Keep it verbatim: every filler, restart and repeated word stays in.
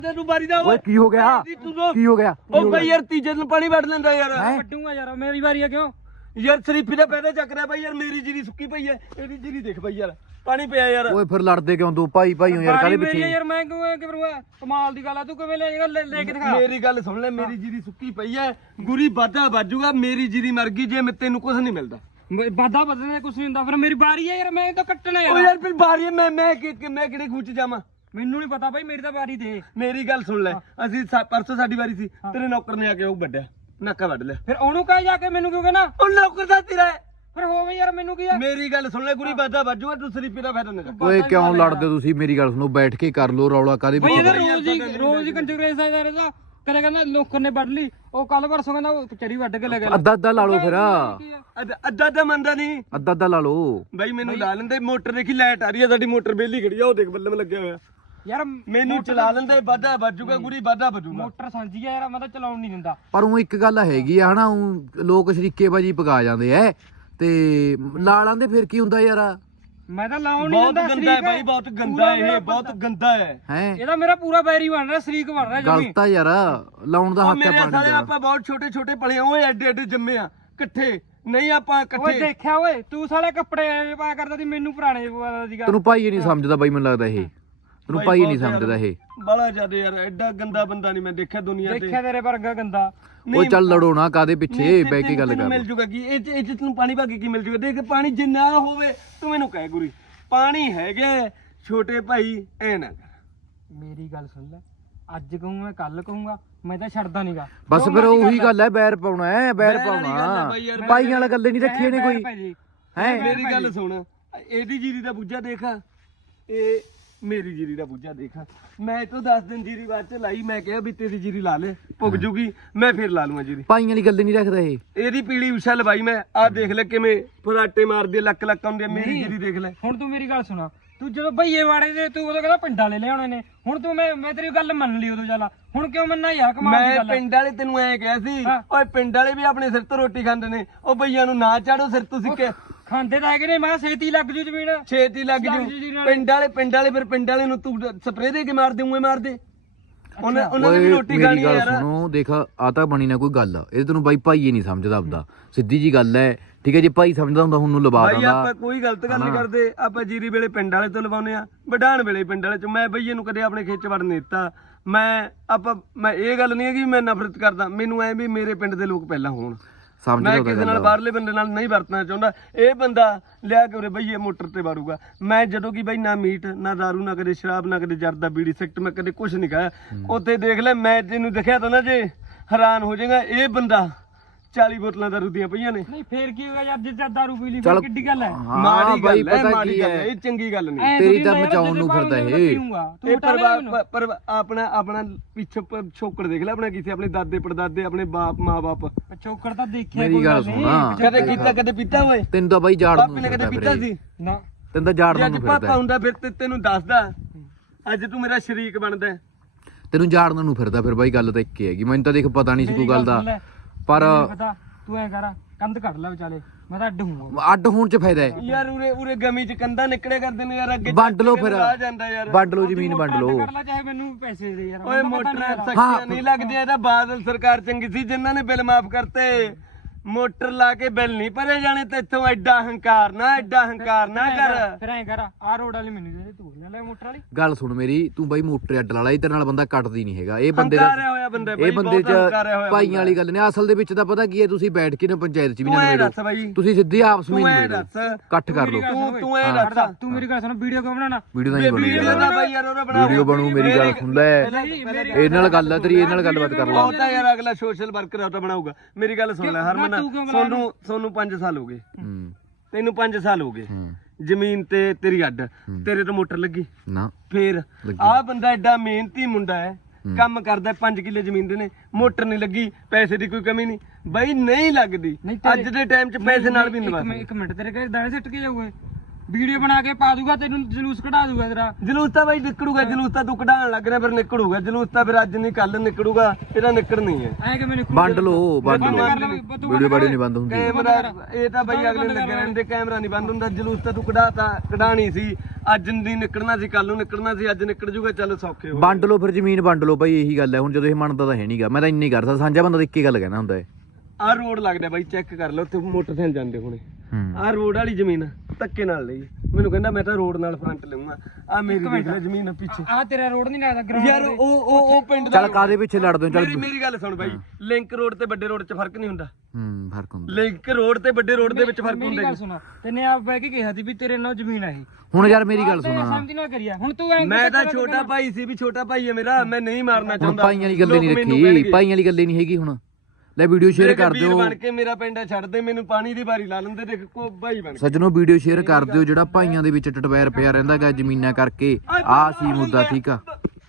ਤੈਨੂੰ ਬਾਰੀ ਦਾ ਓਏ ਕੀ ਹੋ ਗਿਆ ਕੀ ਹੋ ਗਿਆ ਉਹ ਬਈ ਯਾਰ ਤੀਜੇ ਦਿਨ ਪਾਣੀ ਵੱਢ ਲੈਂਦਾ ਯਾਰ ਵੱਡੂਗਾ ਯਾਰ ਮੇਰੀ ਵਾਰੀ ਆ ਕਿਉਂ ਯਾਰ ਸ਼ਰੀਫੀ ਦਾ ਪੈਦਾ ਚੱਕ ਰਿਹਾ ਬਾਈ ਯਾਰ ਮੇਰੀ ਜੀਰੀ ਸੁੱਕੀ ਪਈ ਐ ਇਹਦੀ ਜੀਰੀ ਦੇਖ ਬਾਈ ਯਾਰ ਪਾਣੀ ਪਿਆ ਯਾਰ ਓਏ ਫਿਰ ਲੜਦੇ ਕਿਉਂ ਦੋ ਭਾਈ ਭਾਈ ਹੋ ਯਾਰ ਕਾਹਦੇ ਪਿੱਛੇ ਯਾਰ ਮੈਂ ਕਿਉਂ ਐ ਕਰੂੰਗਾ ਕਮਾਲ ਦੀ ਗੱਲ ਆ ਤੂੰ ਕਿਵੇਂ ਲੈ ਜਾਏਗਾ ਲੈ ਕੇ ਦਿਖਾ ਮੇਰੀ ਗੱਲ ਸੁਣ ਲੈ ਮੇਰੀ ਜੀਰੀ ਸੁੱਕੀ ਪਈ ਐ ਗੁਰੀ ਵਾਧਾ ਵੱਜੂਗਾ ਮੇਰੀ ਜੀਰੀ ਮਰ ਗਈ ਜੇ ਮੈਂ ਤੈਨੂੰ ਕੁਝ ਨਹੀਂ ਮਿਲਦਾ ਵਾਧਾ ਵਧਣੇ ਕੁਝ ਨਹੀਂ ਹੁੰਦਾ ਫਿਰ ਮੇਰੀ ਵਾਰੀ ਆ ਯਾਰ ਮੈਂ ਤਾਂ ਕੱਟਣਾ ਯਾਰ ਓ ਯਾਰ ਫਿਰ ਬਾਰੀ ਮੈਂ ਮੈਂ ਮੈਂ ਕਿਹੜੇ ਖੂਚ ਜਾਵਾਂ ਮੈਨੂੰ ਨਹੀਂ ਪਤਾ ਬਾਈ ਮੇਰੀ ਤਾਂ ਵਾਰੀ ਦੇ ਮੇਰੀ ਗੱਲ ਸੁਣ ਲੈ ਅਸੀਂ ਪਰਸੋਂ ਸਾਡੀ ਵਾਰੀ ਸੀ ਤੇਰੇ ਨੌਕਰ ਨੇ ਆ ਕੇ ਉਹ ਵੱਢਿਆ ਨੱਕਾ ਵੱਢ ਲਿਆ ਫਿਰ ਉਹਨੂੰ ਕਹਿ ਜਾ ਕੇ ਮੈਨੂੰ ਕਿਉਂ ਕਹਿਣਾ ਉਹ ਨੌਕਰ ਦਾ ਤੇਰਾ ਫਿਰ ਹੋਵੇ ਯਾਰ ਮੈਨੂੰ ਕੀ ਆ ਮੇਰੀ ਗੱਲ ਸੁਣ ਲੈ ਗੁਰੀ ਵਾਧਾ ਵੱਜੂਗਾ ਤੂੰ ਸ਼ਰੀਫੀ ਦਾ ਫਾਇਦਾ ਨਾ ਓਏ ਕਿਉਂ ਲੜਦੇ ਤੁਸੀਂ ਮੇਰੀ ਗੱਲ ਸੁਣੋ ਬੈਠ ਕੇ ਕਰ ਲੋ ਰੌਲਾ ਕਾਹਦੇ ਬਈ ਪਿੱਛੇ ਇਹਦਾ ਰੋਜ਼ ਹੀ ਰੋਜ਼ ਹੀ ਕੰਜੂਰੇਸ ਆ ਯਾਰ ਇਹਦਾ ਕਦੇ ਕਹਿੰਦਾ ਲੋਕਾਂ ਨੇ ਵੱਢ ਲਈ ਉਹ ਕੱਲ ਪਰਸੋਂ ਕਹਿੰਦਾ ਉਹ ਚਰੀ ਵੱਢ ਕੇ ਲੈ ਗਿਆ ਅੱਧਾ ਅੱਧਾ ਲਾ ਲਓ ਫਿਰ ਅੱਧਾ ਅੱਧਾ ਮੰਨਦਾ ਨਹੀਂ ਅੱਧਾ ਅੱਧਾ ਲਾ ਲਓ ਬਾਈ ਮੈਨੂੰ ਲਾ ਲੈਂਦੇ ਮੋਟਰ ਦੇਖੀ ਲਾਈਟ ਆ ਰਹੀ ਆ ਸਾਡੀ ਮੋਟਰ ਬੇਲੀ ਖੜੀ ਆ ਉਹ ਦੇਖ ਬੱਲਮ ਲੱਗਿਆ ਹੋਇਆ ਯਾਰ ਮੈਨੂੰ ਚਲਾ ਲੈਂਦੇ ਵਾਧਾ ਵੱਜੂਗਾ ਗੁਰੀ ਵਾਧਾ ਵੱਜੂਗਾ ਮੋਟਰ ਸਾਂਝੀ ਆ ਯਾਰ ਮੈਂ ਤਾਂ ਚਲਾਉਣ ਨਹੀਂ ਦਿੰਦਾ ਪਰ ਉਹ ਇੱਕ ਗੱਲ ਹੈਗੀ ਆ ਹਨਾ ਊਂ ਲੋਕ ਸ਼ਰੀਕੇਬਾਜੀ ਪਕਾ ਜਾਂਦੇ ਐ ਤੇ ਲਾ ਲਾਂਦੇ ਫਿਰ ਕੀ ਹੁੰਦਾ ਯਾਰ ਮੈਂ ਤਾਂ ਲਾਉਣ ਨਹੀਂ ਬਹੁਤ ਦਿੰਦਾ ਗੰਦਾ ਹੈ ਬਾਈ ਬਹੁਤ ਗੰਦਾ ਇਹ ਬਹੁਤ ਗੰਦਾ ਹੈ ਹੈ ਇਹਦਾ ਮੇਰਾ ਪੂਰਾ ਬੈਰੀ ਬਣ ਰਿਹਾ ਸ਼ਰੀਕ ਬਣ ਰਿਹਾ ਜਮੀ ਗਲਤ ਆ ਯਾਰ ਲਾਉਣ ਦਾ ਉਹ ਹੱਕ ਹੈ ਮੇਰੇ ਪਾਣੀ ਸਾਲੇ ਦਾ ਆਪਾਂ ਬਹੁਤ ਛੋਟੇ ਛੋਟੇ ਪਲੇ ਆ ਓਏ ਐਡੇ ਐਡੇ ਜੰਮੇ ਆ ਇਕੱਠੇ ਨਹੀਂ ਆਪਾਂ ਓਏ ਇਕੱਠੇ ਦੇਖਿਆ ਓਏ ਤੂੰ ਸਾਲੇ ਕੱਪੜੇ ਐਵੇਂ ਪਾਇਆ ਕਰਦਾ ਸੀ ਮੈਨੂੰ ਪੁਰਾਣੇ ਪਤਾ ਸੀਗਾ ਤੈਨੂੰ ਭਾਈ ਨਹੀਂ ਸਮਝਦਾ ਬਾਈ ਮੈਨੂੰ ਲੱਗਦਾ ਇਹ ਤੈਨੂੰ ਭਾਈ ਨਹੀਂ ਸਮਝਦਾ ਇਹ ਬੜਾ ਜ਼ਿਆਦਾ ਯਾਰ ਐਡਾ ਗੰਦਾ ਬੰਦਾ ਨਹੀਂ ਮੈਂ ਦੇਖਿਆ ਦੁਨੀਆ ਤੇ ਦੇਖਿਆ ਤੇਰੇ ਵਰਗਾ ਗੰਦਾ ਉਹ ਚੱਲ ਲੜੋ ਨਾ ਕਾਦੇ ਪਿੱਛੇ ਬੈ ਕੇ ਗੱਲ ਤੈਨੂੰ ਕਰ ਮਿਲ ਜੂਗਾ ਕੀ ਇਹ 'ਚ ਇਹ 'ਚ ਤੈਨੂੰ ਪਾਣੀ ਭਾਗੇ ਕੀ ਮਿਲ ਜੂਗਾ ਦੇਖ ਪਾਣੀ ਜੇ ਨਾ ਹੋਵੇ ਤੂੰ ਮੈਨੂੰ ਕਹਿ ਗੁਰੀ ਪਾਣੀ ਹੈਗਾ ਛੋਟੇ ਭਾਈ ਐ ਨਾ ਮੇਰੀ ਗੱਲ ਸੁਣ ਲੈ ਅੱਜ ਕਹੂੰ ਮੈਂ ਕੱਲ ਕਹੂੰਗਾ ਮੈਂ ਤਾਂ ਛੱਡਦਾ ਨਹੀਂਗਾ ਬਸ ਫਿਰ ਉਹੀ ਗੱਲ ਹੈ ਬੈਰ ਪਾਉਣਾ ਹੈ ਬੈਰ ਪਾਉਣਾ ਭਾਈਆਂ ਵਾਲਾ ਗੱਲੇ ਨਹੀਂ ਰੱਖੀ ਨੇ ਕੋਈ ਹੈ ਮੇਰੀ ਗੱਲ ਸੁਣ ਇਹਦੀ ਜੀਰੀ ਦਾ ਬੁੱਝਾ ਦੇਖ ਇਹ ਮੇਰੀ ਜੀਰੀ ਦਾ ਬੁੱਝਾ ਦੇਖ ਮੈਂ ਤੋਂ ਦਸ ਦਿਨ ਜੀਰੀ ਬਾਅਦ ਚ ਲਾਈ ਮੈਂ ਕਿਹਾ ਵੀ ਤੇਰੀ ਜੀਰੀ ਲਾ ਲੈ ਪੁੱਗ ਜੂਗੀ ਮੈਂ ਫਿਰ ਲਾ ਲੂੰਗਾ ਜੀਰੀ ਭਾਈਆਂ ਵਾਲੀ ਗੱਲੇ ਨਹੀਂ ਰੱਖਦਾ ਇਹ ਇਹਦੀ ਪੀਲੀ ਉਸ਼ਾ ਲਵਾਈ ਮੈਂ ਆਹ ਦੇਖ ਲੈ ਕਿਵੇਂ ਫਰਾਟੇ ਮਾਰਦੀ ਲੱਕ ਲੱਕ ਆਉਂਦੀ ਮੇਰੀ ਜੀਰੀ ਦੇਖ ਲੈ ਹੁਣ ਤੂੰ ਮੇਰੀ ਗੱਲ ਸੁਣਾ ਤੂੰ ਜਦੋਂ ਭਈਏ ਵਾੜੇ ਦੇ ਤੂੰ ਉਦੋਂ ਕਹਿੰਦਾ ਪਿੰਡਾਂ ਵਾਲੇ ਲਿਆਉਣੇ ਨੇ ਹੁਣ ਤੂੰ ਮੈਂ ਮੈਂ ਤੇਰੀ ਗੱਲ ਮੰਨ ਲਈ ਉਦੋਂ ਚੱਲ ਹੁਣ ਕਿਉਂ ਮੰਨਣਾ ਯਾਰ ਕਮਾਲ ਦੀ ਮੈਂ ਗੱਲ ਪਿੰਡ ਵਾਲੇ ਤੈਨੂੰ ਐ ਕਿਹਾ ਸੀ ਓਏ ਪਿੰਡ ਵਾਲੇ ਵੀ ਆਪਣੇ ਸਿਰ ਤੋਂ ਰੋਟੀ ਖਾਂਦੇ ਨੇ ਉਹ ਭਈਆਂ ਨੂੰ ਨਾ ਚਾੜੋ ਸਿਰ ਤੋਂ ਸਿੱਕੇ ਖਾਂਦੇ ਤਾਂ ਹੈਗੇ ਨੇ ਮੈਂ ਛੇਤੀ ਲੱਗ ਜੂ ਜ਼ਮੀਨ ਛੇਤੀ ਲੱਗ ਜੂ ਪਿੰਡ ਵਾਲੇ ਪਿੰਡ ਵਾਲੇ ਫਿਰ ਪਿੰਡ ਵਾਲੇ ਨੂੰ ਤੂੰ ਸਪਰੇਅ ਦੇ ਕੇ ਮਾਰ ਦੇ ਉਵੇਂ ਮਾਰ ਦੇ ਉਹਨਾਂ ਉਹਨਾਂ ਨੇ ਵੀ ਰੋਟੀ ਖਾਣੀ ਮੇਰੀ ਯਾਰ ਗੱਲ ਸੁਣੋ ਦੇਖ ਆ ਤਾਂ ਬਣੀ ਨਾ ਕੋਈ ਗੱਲ ਇਹ ਤੈਨੂੰ ਬਾਈ ਭਾਈ ਹੀ ਨਹੀਂ ਸਮਝਦਾ ਆਪਦਾ ਸਿੱਧੀ ਜੀ ਗੱਲ ਹੈ ਠੀਕ ਹੈ ਜੇ ਭਾਈ ਸਮਝਦਾ ਹੁੰਦਾ ਹੁਣ ਨੂੰ ਲਵਾ ਭਾਈ ਦਿੰਦਾ ਆਪਾਂ ਕੋਈ ਗਲਤ ਗੱਲ ਨਹੀਂ ਕਰਦੇ ਆਪਾਂ ਜੀਰੀ ਵੇਲੇ ਪਿੰਡ ਵਾਲੇ ਤੋਂ ਲਵਾਉਨੇ ਆ ਵਡਾਣ ਵੇਲੇ ਪਿੰਡ ਵਾਲੇ ਚ ਮੈਂ ਬਈਏ ਨੂੰ ਕਦੇ ਆਪਣੇ ਖੇਚ ਵੜਨ ਨਹੀਂ ਦਿੱਤਾ ਮੈਂ ਆਪਾਂ ਮੈਂ ਇਹ ਗੱਲ ਨਹੀਂ ਹੈ ਕਿ ਮੈਂ ਨਫ਼ਰਤ ਕਰਦਾ ਮੈਨੂੰ ਐ ਵੀ ਮੇਰੇ ਪਿੰਡ ਦੇ ਲੋਕ ਪਹਿਲਾਂ ਹੋਣ ਸਮਝ ਮੈਂ ਕਿਸੇ ਨਾਲ ਬਾਹਰਲੇ ਬੰਦੇ ਨਾਲ ਨਹੀਂ ਵਰਤਣਾ ਚਾਹੁੰਦਾ ਇਹ ਬੰਦਾ ਲਿਆ ਕੇ ਉਰੇ ਬਈਏ ਮੋਟਰ ਤੇ ਵਾਰੂਗਾ ਮੈਂ ਜਦੋਂ ਕਿ ਬਈ ਨਾ ਮੀਟ ਨਾ ਦਾਰੂ ਨਾ ਕਦੇ ਸ਼ਰਾਬ ਨਾ ਕਦੇ ਜਰਦਾ ਬੀੜੀ ਸਿਗਰਟ ਮੈਂ ਕਦੇ ਕੁਝ ਨਹੀਂ ਖਾਇਆ ਉੱਥੇ ਦੇਖ ਲੈ ਮੈਂ ਤੈਨੂੰ ਦਿਖਿਆ ਤਾਂ ਨਾ ਜੇ ਹੈਰਾਨ ਹੋ ਜਾਏਗਾ ਇਹ ਬੰਦਾ ਚਾਲੀ ਬੋਤਲਾਂ ਦਾਰੂ ਦੀਆਂ ਪਈਆਂ ਨੇ ਨਹੀਂ ਫੇਰ ਕੀ ਹੋਗਾ ਯਾਰ ਜਿੱਦਾਂ ਦਾਰੂ ਪੀ ਲਈ ਫਿਰ ਕਿੱਡੀ ਗੱਲ ਹੈ ਮਾੜੀ ਗੱਲ ਹੈ ਮਾੜੀ ਗੱਲ ਹੈ ਇਹ ਚੰਗੀ ਗੱਲ ਨਹੀਂ ਤੇਰੀ ਤਾਂ ਮਚਾਉਣ ਨੂੰ ਫਿਰਦਾ ਇਹ ਇਹ ਪਰਿਵਾਰ ਪਰ ਆਪਣਾ ਆਪਣਾ ਪਿੱਛੇ ਛੋਕਰ ਦੇਖ ਲੈ ਆਪਣਾ ਕਿਸੇ ਆਪਣੇ ਦਾਦੇ ਪੜਦਾਦੇ ਆਪਣੇ ਬਾਪ ਮਾਂ-ਬਾਪ ਛੋਕਰ ਤਾਂ ਦੇਖਿਆ ਮੇਰੀ ਗੱਲ ਸੁਣਾ ਕਦੇ ਕੀਤਾ ਕਦੇ ਪੀਤਾ ਓਏ ਤੈਨੂੰ ਤਾਂ ਬਾਈ ਜਾੜ ਪਾਪੇ ਨੇ ਕਦੇ ਪੀਤਾ ਸੀ ਨਾ ਤੈਨੂੰ ਤਾਂ ਜਾੜ ਅੱਜ ਨੂੰ ਪਾਪਾ ਫਿਰਦਾ ਹੁੰਦਾ ਫਿਰ ਤੇ ਤੈਨੂੰ ਦੱਸਦਾ ਅੱਜ ਤੂੰ ਮੇਰਾ ਸ਼ਰੀਕ ਬਣਦਾ ਤੈਨੂੰ ਜਾੜਨ ਨੂੰ ਫਿਰਦਾ ਫਿਰ ਬਾਈ ਗੱਲ ਤਾਂ ਇੱਕ ਹੀ ਹੈਗੀ ਮੈਨੂੰ ਤਾਂ ਦੇਖ ਪਤਾ ਨਹੀਂ ਸੀ ਕੋਈ ਗੱਲ ਦਾ ਪਰ ਪਤਾ ਤੂੰ ਐ ਕਰ ਕੰਧ ਕੱਢ ਲੈ ਵਿਚਾਲੇ ਮੈਂ ਤਾਂ ਅੱਡ ਹੂੰਗਾ ਅੱਡ ਹੋਣ ਚ ਫਾਇਦਾ ਹੈ ਯਾਰ ਉਰੇ ਉਰੇ ਗਮੀ ਚ ਕੰਧਾਂ ਨਿਕਲੇ ਕਰਦੇ ਨੇ ਯਾਰ ਅੱਗੇ ਵੰਡ ਲਓ ਫਿਰ ਆ ਜਾਂਦਾ ਯਾਰ ਵੰਡ ਲਓ ਜ਼ਮੀਨ ਵੰਡ ਲਓ ਕੱਢ ਲੈ ਚਾਹੇ ਮੈਨੂੰ ਪੈਸੇ ਦੇ ਯਾਰ ਓਏ ਮੋਟਰਾਂ ਸਖੀਆਂ ਨਹੀਂ ਲੱਗਦੀਆਂ ਇਹਦਾ ਬਾਦਲ ਸਰਕਾਰ ਚੰਗੀ ਸੀ ਜਿਨ੍ਹਾਂ ਨੇ ਬਿੱਲ ਮਾਫ ਕਰਤੇ ਮੋਟਰ ਲਾ ਕੇ ਬਿੱਲ ਨਹੀਂ ਭਰੇ ਜਾਣੇ ਤੇ ਇੱਥੋਂ ਐਡਾ ਹੰਕਾਰ ਨਾ ਐਡਾ ਹੰਕਾਰ ਨਾ ਕਰ ਫਿਰ ਐ ਕਰ ਆ ਰੋਡ ਵਾਲੀ ਮੈਨੂੰ ਦੇ ਦੇ ਤੂੰ ਲੈ ਲੈ ਮੋਟਰ ਵਾਲੀ ਗੱਲ ਸੁਣ ਮੇਰੀ ਤੂੰ ਬਾਈ ਮੋਟਰ ਅੱਡ ਲਾ ਲਾ ਇਹਦੇ ਨਾਲ ਬੰਦਾ ਕੱਟਦੀ ਨਹੀਂ ਹੈਗਾ ਇਹ ਬੰਦੇ ਦਾ ਹੰਕਾਰਿਆ ਹੋਇਆ ਬੰਦਾ ਇਹ ਬੰਦੇ ਚ ਭਾਈਆਂ ਵਾਲੀ ਗੱਲ ਨੇ ਅਸਲ ਦੇ ਵਿੱਚ ਤਾਂ ਪਤਾ ਕੀ ਹੈ ਤੁਸੀਂ ਬੈਠ ਕੇ ਨਾ ਪੰਚਾਇਤ ਚ ਵੀ ਨਾ ਨਿਬੇੜੋ ਤੁਸੀਂ ਸਿੱਧੀ ਆਪਸ ਵਿੱਚ ਨਿਬੇੜੋ ਇਕੱਠ ਕਰ ਲਓ ਤੂੰ ਤੂੰ ਐ ਦੱਸ ਤੂੰ ਮੇਰੀ ਗੱਲ ਸੁਣ ਵੀਡੀਓ ਕਿਉਂ ਬਣਾਉਣਾ ਵੀਡੀਓ ਨਹੀਂ ਬਣੂਗੀ ਵੀਡੀਓ ਦਾ ਬਾਈ ਯਾਰ ਉਹਦਾ ਬਣਾ ਵੀਡੀਓ ਬਣੂ ਮੇਰੀ ਗੱਲ ਸੁਣ ਲੈ ਇਹ ਨਾਲ ਗੱਲ ਹੈ ਤੇਰੀ ਇਹ ਨਾਲ ਗੱਲਬਾਤ ਕਰ ਲਾ ਉਹ ਤਾਂ ਯਾਰ ਅਗਲਾ ਸੋਸ਼ਲ ਵਰਕਰ ਆ ਉਹ ਤਾਂ ਬਣਾਊਗਾ ਮੇਰੀ ਗੱਲ ਸੁਣ ਲੈ ਹਰਮਨ ਸੋਨੂੰ ਸੋਨੂੰ ਪੰਜ ਸਾਲ ਹੋ ਗਏ ਤੈਨੂੰ ਪੰਜ ਸਾਲ ਹੋ ਗਏ ਜ਼ਮੀਨ ਤੇ ਤੇਰੀ ਅੱਡ ਤੇਰੇ ਤੋਂ ਮੋਟਰ ਲੱਗੀ ਨਾ ਫੇਰ ਆਹ ਬੰਦਾ ਐਡਾ ਮਿਹਨਤੀ ਮੁੰਡਾ ਹੈ ਕੰਮ ਕਰਦਾ ਪੰਜ ਕਿੱਲੇ ਜ਼ਮੀਨ ਦੇ ਨੇ ਮੋਟਰ ਨਹੀਂ ਲੱਗੀ ਪੈਸੇ ਦੀ ਕੋਈ ਕਮੀ ਨਹੀਂ ਬਈ ਨਹੀਂ ਲੱਗਦੀ ਅੱਜ ਦੇ ਟਾਈਮ 'ਚ ਪੈਸੇ ਨਾਲ ਵੀ ਨਿਭਾ ਇੱਕ ਮਿੰਟ ਤੇਰੇ ਘਰ ਦਾਣੇ ਸਿੱਟ ਕੇ ਜਾਊਗੇ ਵੀਡੀਓ ਬਣਾ ਕੇ ਪਾ ਦੂਗਾ ਤੈਨੂੰ ਜਲੂਸ ਕਢਾ ਦੂਗਾ ਤੇਰਾ ਜਲੂਸ ਤਾਂ ਬਾਈ ਨਿਕਲੂਗਾ ਜਲੂਸ ਤਾਂ ਤੂੰ ਕਢਾਉਣ ਲੱਗ ਰਿਹਾ ਫਿਰ ਨਿਕਲੂਗਾ ਜਲੂਸ ਤਾਂ ਫਿਰ ਅੱਜ ਨਹੀਂ ਕੱਲ ਨਿਕਲੂਗਾ ਇਹਦਾ ਨਿਕਲਣੀ ਹੈ ਐ ਕਿਵੇਂ ਨਿਕਲੂ ਵੰਡ ਲਓ ਵੰਡ ਬੰਦ ਲਓ ਕਰ ਲੈ, ਤੂੰ ਵੀਡੀਓ ਬਾੜੀ ਨਹੀਂ ਬੰਦ ਹੁੰਦੀ ਕੈਮਰਾ ਇਹ ਤਾਂ ਬਾਈ ਅਗਲੇ ਲੱਗੇ ਰਹਿੰਦੇ ਕੈਮਰਾ ਨਹੀਂ ਬੰਦ ਹੁੰਦਾ ਜਲੂਸ ਤਾਂ ਤੂੰ ਕਢਾਤਾ ਕਢਾਣੀ ਸੀ ਅੱਜ ਨਹੀਂ ਨਿਕਲਣਾ ਸੀ ਕੱਲ ਨੂੰ ਨਿਕਲਣਾ ਸੀ ਅੱਜ ਨਿਕਲ ਜੂਗਾ ਚੱਲ ਸੌਖੇ ਹੋ ਵੰਡ ਲਓ ਫਿਰ ਜ਼ਮੀਨ ਵੰਡ ਲਓ ਬਾਈ ਇਹੀ ਗੱਲ ਹੈ ਹੁਣ ਜਦੋਂ ਇਹ ਮੰਨਦਾ ਤਾਂ ਹੈ ਨਹੀਂਗਾ ਮੈਂ ਤਾਂ ਇੰਨੀ ਕਰ ਸਕਦਾ ਸਾਂਝਾ ਬੰਦਾ ਤਾਂ ਇੱਕ ਹੀ ਗੱਲ ਕਹਿਣਾ ਹੁੰਦਾ ਹੈ ਆਹ ਰੋਡ ਲੱਗਦਾ ਬਾਈ ਚੈੱਕ ਕਰ ਲਓ ਉੱਥੇ ਮੋਟਰਸਾਈਕਲ ਜਾਂਦੇ ਹੁਣੇ ਹੂੰ ਆਹ ਰੋਡ ਵਾਲੀ ਜ਼ਮੀਨ ਧੱਕੇ ਨਾਲ ਲਈ ਮੈਨੂੰ ਕਹਿੰਦਾ ਮੈਂ ਤਾਂ ਰੋਡ ਨਾਲ ਫਰੰਟ ਲਊਂਗਾ ਆ ਮੇਰੀ ਦੇਖ ਲੈ ਜ਼ਮੀਨ ਪਿੱਛੇ ਆ ਤੇਰਾ ਰੋਡ ਨਹੀਂ ਲੱਗਦਾ ਗਰਾਊਂਡ ਯਾਰ ਉਹ ਉਹ ਉਹ ਪਿੰਡ ਦਾ ਚੱਲ ਕਾਦੇ ਪਿੱਛੇ ਲੜਦੇ ਹੋ ਚੱਲ ਮੇਰੀ ਮੇਰੀ ਗੱਲ ਸੁਣ ਬਾਈ ਲਿੰਕ ਰੋਡ ਤੇ ਵੱਡੇ ਰੋਡ 'ਚ ਫਰਕ ਨਹੀਂ ਹੁੰਦਾ ਹੂੰ ਫਰਕ ਹੁੰਦਾ ਲਿੰਕ ਰੋਡ ਤੇ ਵੱਡੇ ਰੋਡ ਦੇ ਵਿੱਚ ਫਰਕ ਮੇਰੀ ਹੁੰਦਾ ਗੱਲ ਸੁਣਾ ਤੈਨੇ ਆਪ ਬਹਿ ਕੇ ਕਿਹਾ ਸੀ ਵੀ ਤੇਰੇ ਨਾਲ ਜ਼ਮੀਨ ਆ ਇਹ ਹੁਣ ਯਾਰ ਮੇਰੀ ਗੱਲ ਤੇਰੇ ਸੁਣਾ ਸਮਝ ਨਾਲ ਕਰੀਆ ਹੁਣ ਤੂੰ ਐਂ ਮੈਂ ਤਾਂ ਛੋਟਾ ਭਾਈ ਸੀ ਵੀ ਛੋਟਾ ਭਾਈ ਹੈ ਮੇਰਾ ਮੈਂ ਨਹੀਂ ਮਾਰਨਾ ਹੁਣ ਚਾਹੁੰਦਾ ਭਾਈਆਂ ਵਾਲੀ ਗੱਲ ਨਹੀਂ ਰੱਖੀ ਭਾਈਆਂ ਵਾਲੀ ਗੱਲ ਨਹੀਂ ਹੈਗੀ ਹੁਣ ਲੈ ਵੀਡੀਓ ਸ਼ੇਅਰ ਕਰ ਦਿਓ ਬਣ ਕੇ ਮੇਰਾ ਪਿੰਡ ਛੱਡ ਦੇ ਮੈਨੂੰ ਪਾਣੀ ਦੀ ਵਾਰੀ ਲਾ ਲੈਂਦੇ ਦੇਖ ਕੋ ਭਾਈ ਬਣ ਕੇ ਸੱਜਣੋ ਵੀਡੀਓ ਸ਼ੇਅਰ ਕਰ ਦਿਓ ਜਿਹੜਾ ਭਾਈਆਂ ਦੇ ਵਿੱਚ ਟਟਵੈਰ ਪਿਆ ਰਹਿੰਦਾ ਹੈਗਾ ਜ਼ਮੀਨਾਂ ਕਰਕੇ ਆਹ ਸੀ ਮੁੱਦਾ ਠੀਕ ਆ